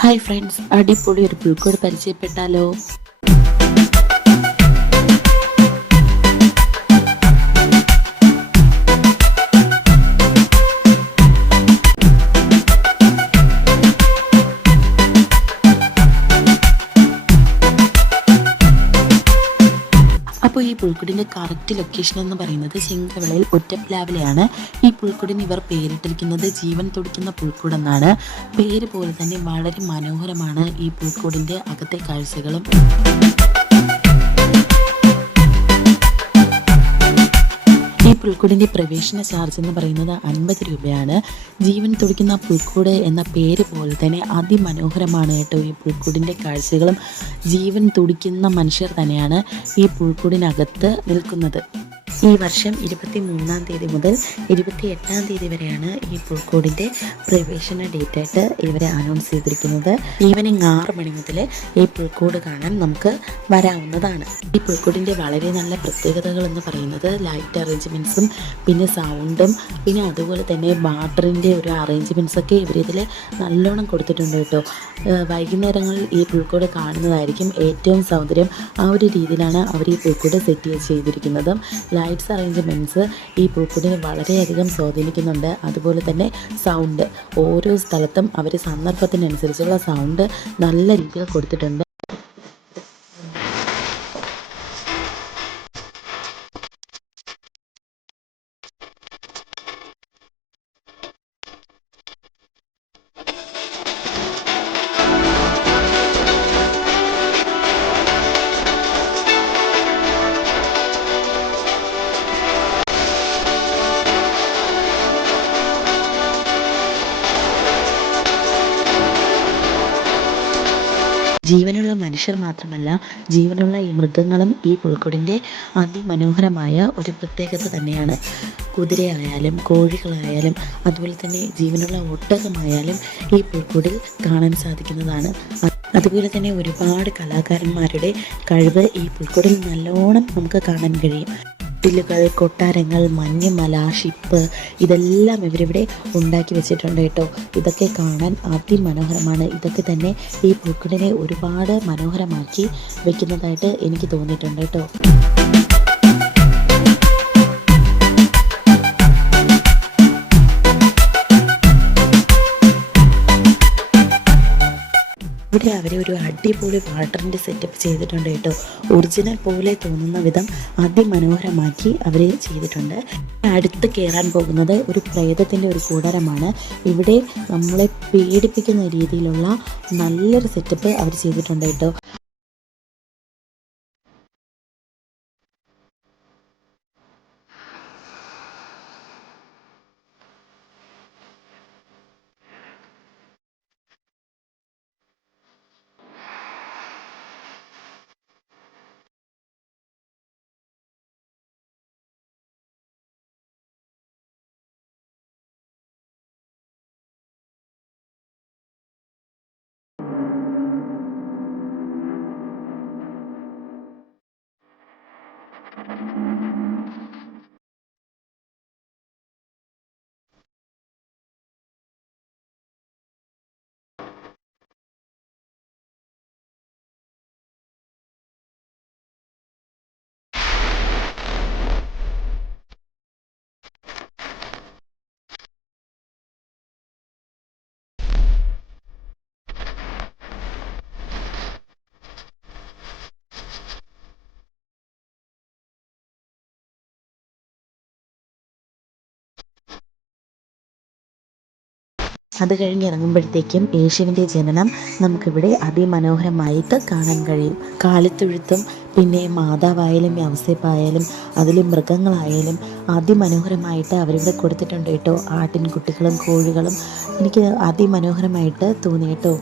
Hi friends, അടിപൊളി ഒരു പുൽക്കൂട് പരിചയപ്പെട്ടാലോ? അപ്പോൾ ഈ പുൽക്കൂടിൻ്റെ കറക്റ്റ് ലൊക്കേഷൻ എന്ന് പറയുന്നത് ചെങ്കവിളയിൽ ഒറ്റപ്ലാവിലെയാണ്. ഈ പുൽക്കൂടിന് ഇവർ പേരിട്ടിരിക്കുന്നത് ജീവൻ തുടിക്കുന്ന പുൽക്കൂടെന്നാണ്. പേര് പോലെ തന്നെ വളരെ മനോഹരമാണ് ഈ പുൽക്കൂടിൻ്റെ അകത്തെ കാഴ്ചകളും. ഈ പുൽക്കൂടിൻ്റെ പ്രവേശന ചാർജ് എന്ന് പറയുന്നത് 50 രൂപയാണ്. ജീവൻ തുടിക്കുന്ന പുൽക്കൂട് എന്ന പേര് പോലെ തന്നെ അതിമനോഹരമാണ് കേട്ടോ ഈ പുൽക്കൂടിൻ്റെ കാഴ്ചകളും. ജീവൻ തുടിക്കുന്ന മനുഷ്യർ തന്നെയാണ് ഈ പുൽക്കൂടിനകത്ത് നിൽക്കുന്നത്. ഈ വർഷം 23-ാം തീയതി മുതൽ 28-ാം തീയതി വരെയാണ് ഈ പുൽക്കൂടിൻ്റെ പ്രവേശന ഡേറ്റായിട്ട് ഇവരെ അനൗൺസ് ചെയ്തിരിക്കുന്നത്. ഈവനിങ് 6 മണി മുതൽ ഈ പുൽക്കൂട് കാണാൻ നമുക്ക് വരാവുന്നതാണ്. ഈ പുൽക്കൂടിൻ്റെ വളരെ നല്ല പ്രത്യേകതകൾ എന്ന് പറയുന്നത് ലൈറ്റ് അറേഞ്ച്മെൻറ്റ്സും പിന്നെ സൗണ്ടും പിന്നെ അതുപോലെ തന്നെ വാട്ടറിൻ്റെ ഒരു അറേഞ്ച്മെൻറ്റ്സൊക്കെ ഇവരിതിൽ നല്ലോണം കൊടുത്തിട്ടുണ്ട് കേട്ടോ. വൈകുന്നേരങ്ങളിൽ ഈ പുൽക്കൂട് കാണുന്നതായിരിക്കും ഏറ്റവും സൗന്ദര്യം. ആ ഒരു രീതിയിലാണ് അവർ ഈ പുൽക്കൂട് സെറ്റ് ചെയ്തിരിക്കുന്നത്. ലൈറ്റ്സ് അറേഞ്ച്മെൻറ്റ്സ് ഈ പുൽക്കൂടിനെ വളരെയധികം സ്വാധീനിക്കുന്നുണ്ട്. അതുപോലെ തന്നെ സൗണ്ട്, ഓരോ സ്ഥലത്തും അവർ സന്ദർഭത്തിനനുസരിച്ചുള്ള സൗണ്ട് നല്ല രീതിയിൽ കൊടുത്തിട്ടുണ്ട്. ജീവനുള്ള മനുഷ്യർ മാത്രമല്ല, ജീവനുള്ള ഈ മൃഗങ്ങളും ഈ പുൽക്കൂടിൻ്റെ അതിമനോഹരമായ ഒരു പ്രത്യേകത തന്നെയാണ്. കുതിരയായാലും കോഴികളായാലും അതുപോലെ തന്നെ ജീവനുള്ള ഒട്ടകമായാലും ഈ പുൽക്കൂടിൽ കാണാൻ സാധിക്കുന്നതാണ്. അതുപോലെ തന്നെ ഒരുപാട് കലാകാരന്മാരുടെ കഴിവ് ഈ പുൽക്കൂടിൽ നല്ലോണം നമുക്ക് കാണാൻ കഴിയും. ിലുകൾ, കൊട്ടാരങ്ങൾ, മഞ്ഞുമല, ഷിപ്പ് ഇതെല്ലാം ഇവരിവിടെ ഉണ്ടാക്കി വെച്ചിട്ടുണ്ട് കേട്ടോ. ഇതൊക്കെ കാണാൻ അതിമനോഹരമാണ്. ഇതൊക്കെ തന്നെ ഈ പുൽക്കൂടിനെ ഒരുപാട് മനോഹരമാക്കി വെക്കുന്നതായിട്ട് എനിക്ക് തോന്നിയിട്ടുണ്ട് കേട്ടോ. ഇവിടെ അവർ ഒരു അടിപൊളി വാട്ടറിൻ്റെ സെറ്റപ്പ് ചെയ്തിട്ടുണ്ട് കേട്ടോ. ഒറിജിനൽ പോലെ തോന്നുന്ന വിധം അതിമനോഹരമാക്കി അവർ ചെയ്തിട്ടുണ്ട്. അടുത്ത് കയറാൻ പോകുന്നത് ഒരു പ്രേതത്തിൻ്റെ ഒരു കൂടാരമാണ്. ഇവിടെ നമ്മളെ പേടിപ്പിക്കുന്ന രീതിയിലുള്ള നല്ലൊരു സെറ്റപ്പ് അവർ ചെയ്തിട്ടുണ്ട് കേട്ടോ. അത് കഴിഞ്ഞ് ഇറങ്ങുമ്പോഴത്തേക്കും യേശുവിൻ്റെ ജനനം നമുക്കിവിടെ അതിമനോഹരമായിട്ട് കാണാൻ കഴിയും. കാലിത്തൊഴുത്തും പിന്നെ മാതാവായാലും യൗസേപ്പായാലും അതിൽ മൃഗങ്ങളായാലും അതിമനോഹരമായിട്ട് അവരിവിടെ കൊടുത്തിട്ടുണ്ട് കേട്ടോ. ആട്ടിൻകുട്ടികളും കോഴികളും എനിക്ക് അതിമനോഹരമായിട്ട് തോന്നി കേട്ടോ.